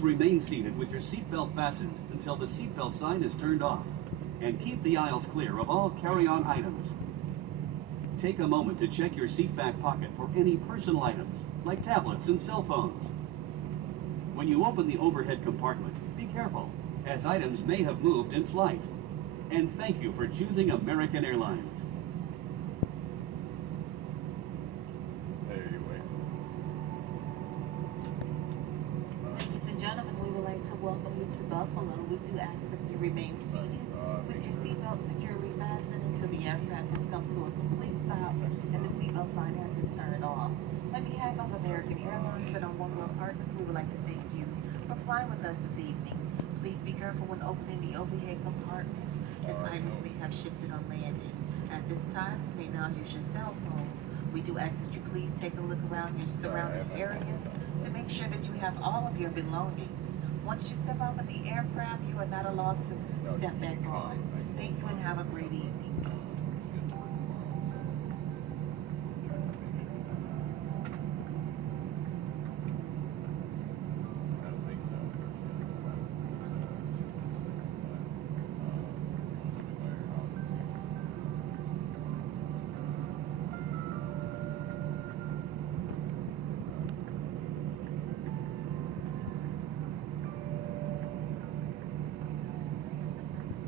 Please remain seated with your seatbelt fastened until the seatbelt sign is turned off, and keep the aisles clear of all carry-on items. Take a moment to check your seat back pocket for any personal items, like tablets and cell phones. When you open the overhead compartment, be careful, as items may have moved in flight. And thank you for choosing American Airlines. Ladies and gentlemen, we would like to welcome you to Buffalo. We do ask that you remain seated with your seatbelt securely fastened until the aircraft has come to a complete stop and the seatbelt sign has been turned off. On behalf of American Airlines and our one-world partners, we would like to thank you for flying with us this evening. Please be careful when opening the overhead compartment, as items may have shifted on landing. At this time, you may now use your cell phone. We do ask that you please take a look around your surrounding areas to make sure that you have all of your belongings. Once you step out of the aircraft, you are not allowed to step back on. Thank you and have a great evening.